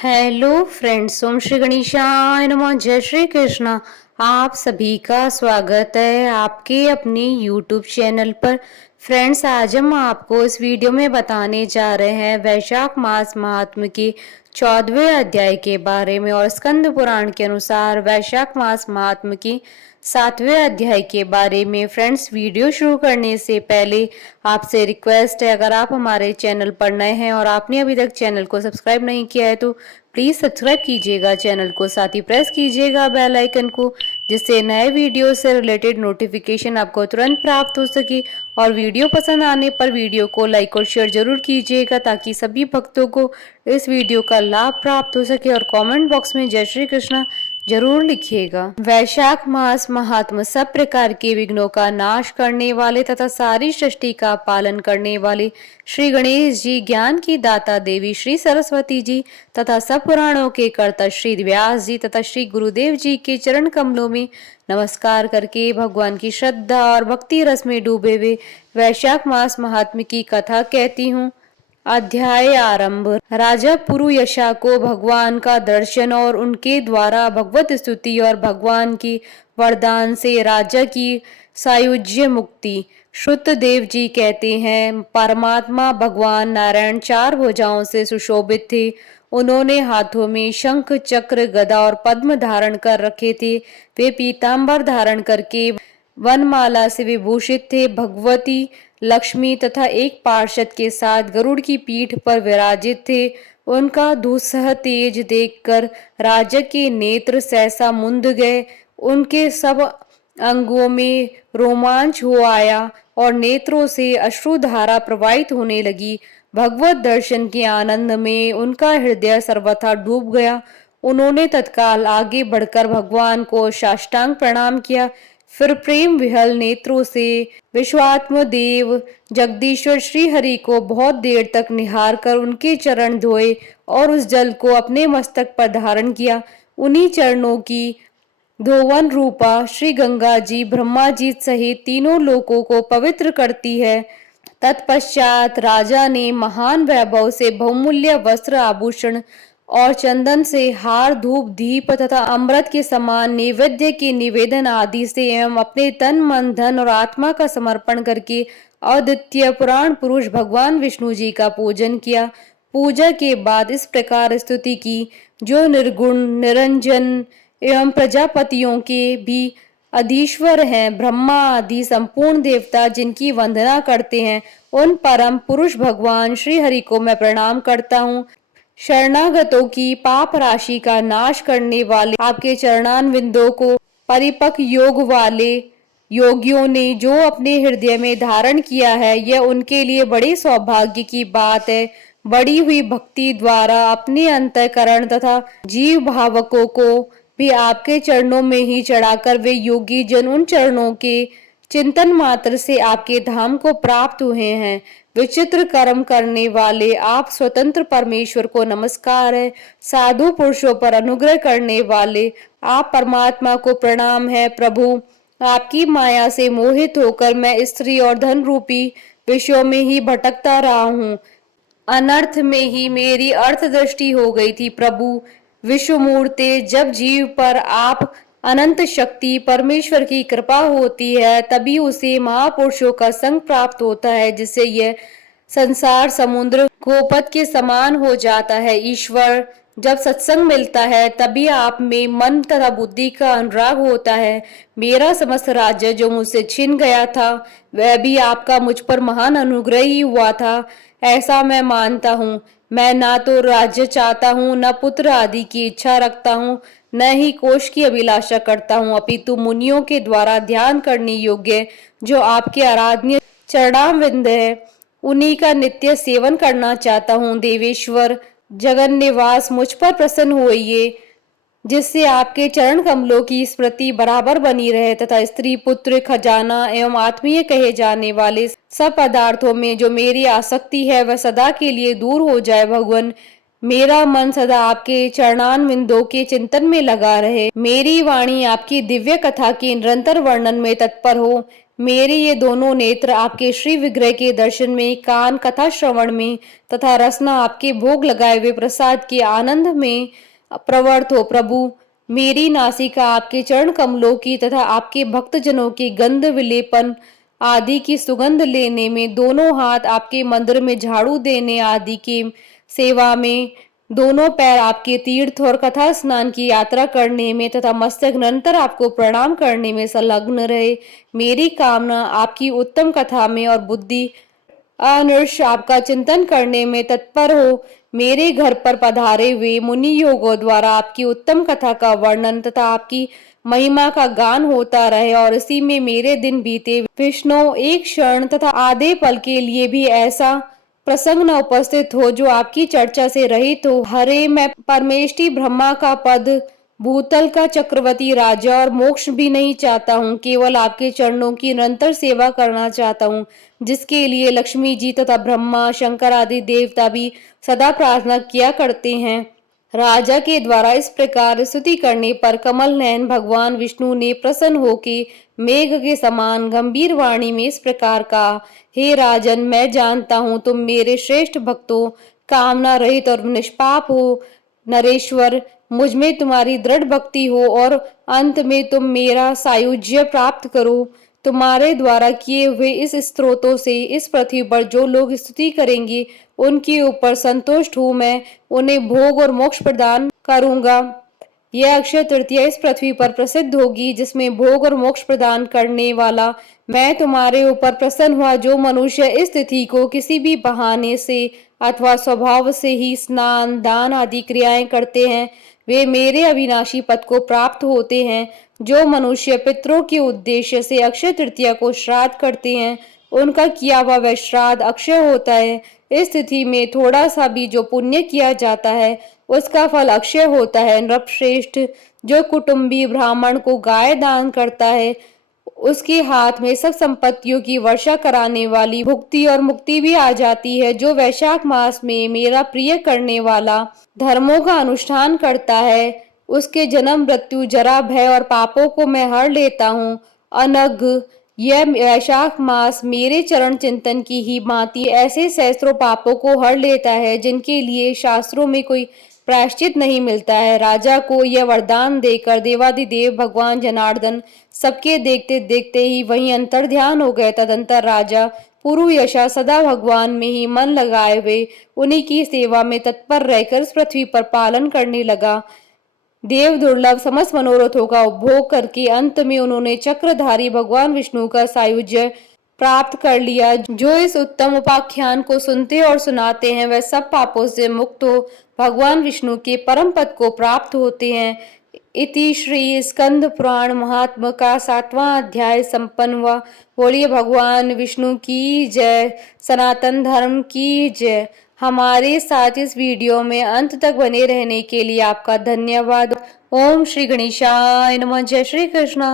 Hello friends, ओम श्री गणेशाय नमः। जय श्री कृष्णा। आप सभी का स्वागत है आपके अपने यूट्यूब चैनल पर। फ्रेंड्स, आज हम आपको इस वीडियो में बताने जा रहे हैं वैशाख मास महात्म्य के 14वें अध्याय के बारे में और स्कंद पुराण के अनुसार वैशाख मास महात्म्य की 7वें अध्याय के बारे में। फ्रेंड्स, वीडियो शुरू करने से पहले आपसे रिक्वेस्ट है, अगर आप हमारे चैनल पर नए हैं और आपने अभी तक चैनल को सब्सक्राइब नहीं किया है तो प्लीज सब्सक्राइब कीजिएगा चैनल को, साथ ही प्रेस कीजिएगा बेल आइकन को, जिससे नए वीडियो से रिलेटेड नोटिफिकेशन आपको तुरंत प्राप्त हो सके। और वीडियो पसंद आने पर वीडियो को लाइक और शेयर जरूर कीजिएगा ताकि सभी भक्तों को इस वीडियो का लाभ प्राप्त हो सके। और कमेंट बॉक्स में जय श्री कृष्ण जरूर लिखिएगा। वैशाख मास महात्म सब प्रकार के विघ्नों का नाश करने वाले तथा सारी सृष्टि का पालन करने वाले श्री गणेश जी, ज्ञान की दाता देवी श्री सरस्वती जी तथा सब पुराणों के कर्ता श्री व्यास जी तथा श्री गुरुदेव जी के चरण कमलों में नमस्कार करके भगवान की श्रद्धा और भक्ति रस में डूबे हुए वैशाख मास महात्म्य की कथा कहती हूँ। अध्याय आरंभ। राजा पुरुयशा को भगवान का दर्शन और उनके द्वारा भगवत स्तुति और भगवान की वरदान से राजा की सायुज्य मुक्ति। श्रुतदेव जी कहते हैं, परमात्मा भगवान नारायण 4 भुजाओं से सुशोभित थे। उन्होंने हाथों में शंख, चक्र, गदा और पद्म धारण कर रखे थे। वे पीतांबर धारण करके वनमाला से विभूषित थे। भगवती लक्ष्मी तथा एक पार्षद के साथ गरुड़ की पीठ पर विराजित थे। उनका दुस्सह तेज देखकर राजा के नेत्र सहसा मुंद गए। उनके सब अंगों में रोमांच हो आया और नेत्रों से अश्रुधारा प्रवाहित होने लगी। भगवत दर्शन के आनंद में उनका हृदय सर्वथा डूब गया। उन्होंने तत्काल आगे बढ़कर भगवान को साष्टांग प्रणाम किया। फिर प्रेम विहल नेत्रों से विश्वात्म देव जगदीश्वर श्री हरि को बहुत देर तक निहार कर उनके चरण धोए और उस जल को अपने मस्तक पर धारण किया। उन्हीं चरणों की धोवन रूपा श्री गंगा जी ब्रह्मा जी सहित तीनों लोकों को पवित्र करती है। तत्पश्चात राजा ने महान वैभव से बहुमूल्य वस्त्र, आभूषण और चंदन से हार, धूप, दीप तथा अमृत के समान नैवेद्य के निवेदन आदि से एवं अपने तन, मन, धन और आत्मा का समर्पण करके अद्वितीय पुराण पुरुष भगवान विष्णु जी का पूजन किया। पूजा के बाद इस प्रकार स्तुति की, जो निर्गुण, निरंजन एवं प्रजापतियों के भी अधीश्वर हैं, ब्रह्मा आदि संपूर्ण देवता जिनकी वंदना करते हैं, उन परम पुरुष भगवान श्री हरि को मैं प्रणाम करता हूँ। शरणागतों की पाप राशि का नाश करने वाले आपके चरणारविंदों को परिपक्व योग वाले योगियों ने जो अपने हृदय में धारण किया है, यह उनके लिए बड़े सौभाग्य की बात है। बढ़ी हुई भक्ति द्वारा अपने अंतःकरण तथा जीव भावकों को भी आपके चरणों में ही चढ़ाकर वे योगी जन उन चरणों के चिंतन मात्र से आपके धाम को प्राप्त हुए हैं। विचित्र कर्म करने वाले आप स्वतंत्र परमेश्वर को नमस्कार है। साधु पुरुषों पर अनुग्रह करने वाले आप परमात्मा को प्रणाम है। प्रभु, आपकी माया से मोहित होकर मैं स्त्री और धन रूपी विषयों में ही भटकता रहा हूँ। अनर्थ में ही मेरी अर्थ दृष्टि हो गई थी। प्रभु विश्वमूर्ते, जब जीव पर आप अनंत शक्ति परमेश्वर की कृपा होती है तभी उसे महापुरुषों का संग प्राप्त होता है, जिससे यह संसार समुद्र गोपद के समान हो जाता है। ईश्वर, जब सत्संग मिलता है तभी आप में मन तथा बुद्धि का अनुराग होता है। मेरा समस्त राज्य जो मुझसे छिन गया था, वह भी आपका मुझ पर महान अनुग्रह ही हुआ था, ऐसा मैं मानता हूँ। मैं ना तो राज्य चाहता हूँ, न पुत्र आदि की इच्छा रखता हूँ, न ही कोष की अभिलाषा करता हूँ, अपितु मुनियों के द्वारा ध्यान करने योग्य जो आपके आराधनीय चरणारविंद है, उन्हीं का नित्य सेवन करना चाहता हूँ। देवेश्वर जगन निवास, मुझ पर प्रसन्न होइए, जिससे आपके चरण कमलों की स्मृति बराबर बनी रहे तथा स्त्री, पुत्र, खजाना एवं आत्मीय कहे जाने वाले सब पदार्थों में जो मेरी आसक्ति है वह सदा के लिए दूर हो जाए। भगवान, मेरा मन सदा आपके चरणारविंदों के चिंतन में लगा रहे। मेरी वाणी आपकी दिव्य कथा के निरंतर वर्णन में तत्पर हो। मेरे ये दोनों नेत्र आपके श्री विग्रह के दर्शन में, कान कथा श्रवण में तथा रसना आपके भोग लगाए हुए प्रसाद के आनंद में प्रवृत्त हो प्रभु। मेरी नासिका आपके चरण कमलों की तथा आपके भक्तजनों के गंध विलेपन आदि की सुगंध लेने में, दोनों हाथ आपके मंदिर में झाड़ू देने आदि की सेवा में, दोनों पैर आपके तीर्थ और कथा स्नान की यात्रा करने में तथा मस्तक निरंतर आपको प्रणाम करने में संलग्न रहे। मेरी कामना आपकी उत्तम कथा में और बुद्धि अनिर्ष आपका चिंतन करने में तत्पर हो। मेरे घर पर पधारे हुए मुनि योगों द्वारा आपकी उत्तम कथा का वर्णन तथा आपकी महिमा का गान होता रहे और इसी में मेरे दिन बीते। विष्णु एक क्षण तथा आधे पल के लिए भी ऐसा प्रसंग न उपस्थित हो जो आपकी चर्चा से रहित हो। हरे, मैं परमेष्टि ब्रह्मा का पद, भूतल का चक्रवर्ती राजा और मोक्ष भी नहीं चाहता हूँ, केवल आपके चरणों की निरंतर सेवा करना चाहता हूँ, जिसके लिए लक्ष्मी जी तथा ब्रह्मा शंकर आदि देवता भी सदा प्रार्थना किया करते हैं। राजा के द्वारा इस प्रकार स्तुति करने पर कमल नयन भगवान विष्णु ने प्रसन्न होकर मेघ के समान गंभीर वाणी में इस प्रकार कहा, हे राजन, मैं जानता हूँ तुम मेरे श्रेष्ठ भक्तों, कामना रहित और निष्पाप हो नरेश्वर। मुझ में तुम्हारी दृढ़ भक्ति हो और अंत में तुम मेरा सायुज्य प्राप्त करो। तुम्हारे द्वारा किए हुए इस स्तोत्रों से इस पृथ्वी पर जो लोग स्तुति करेंगे उनके ऊपर संतुष्ट हूँ मैं, उन्हें भोग और मोक्ष प्रदान करूंगा। यह अक्षय तृतीया इस पृथ्वी पर प्रसिद्ध होगी, जिसमें भोग और मोक्ष प्रदान करने वाला मैं तुम्हारे ऊपर प्रसन्न हुआ। जो मनुष्य इस तिथि को किसी भी बहाने से अथवा स्वभाव से ही स्नान दान आदि क्रियाएं करते हैं, वे मेरे अविनाशी पद को प्राप्त होते हैं। जो मनुष्य पितरों के उद्देश्य से अक्षय तृतीया को श्राद्ध करते हैं, उनका किया हुआ वह श्राद्ध अक्षय होता है। इस तिथि में थोड़ा सा भी जो पुण्य किया जाता है उसका फल अक्षय होता है। नृपश्रेष्ठ, जो कुटुंबी ब्राह्मण को गाय दान करता है, उसके हाथ में सब संपत्तियों की वर्षा कराने वाली भुक्ति और मुक्ति भी आ जाती है। जो वैशाख मास में मेरा प्रिय करने वाला धर्मों का अनुष्ठान करता है, उसके जन्म मृत्यु जरा भय और पापों को मैं हर लेता हूँ। अनघ, यह वैशाख मास मेरे चरण चिंतन की ही भांति ऐसे सहस्त्रों पापों को हर लेता है जिनके लिए शास्त्रों में कोई प्रायश्चित नहीं मिलता है। राजा को यह वरदान देकर देवादिदेव भगवान जनार्दन सबके देखते देखते ही वहीं अंतर ध्यान हो गए। तदंतर राजा पुरुयशा सदा भगवान में ही मन लगाए हुए उन्हीं की सेवा में तत्पर रहकर इस पृथ्वी पर पालन करने लगा। देव दुर्लभ समस्त मनोरथों का उपभोग करके अंत में उन्होंने चक्रधारी भगवान विष्णु का सायुज्य प्राप्त कर लिया। जो इस उत्तम उपाख्यान को सुनते और सुनाते हैं, वह सब पापों से मुक्त हो भगवान विष्णु के परम पद को प्राप्त होते हैं। इति श्री स्कंद पुराण महात्म का 7वां अध्याय संपन्न हुआ। बोलिए भगवान विष्णु की जय, सनातन धर्म की जय। हमारे साथ इस वीडियो में अंत तक बने रहने के लिए आपका धन्यवाद। ओम श्री गणेशाय नमः। जय श्री कृष्णा।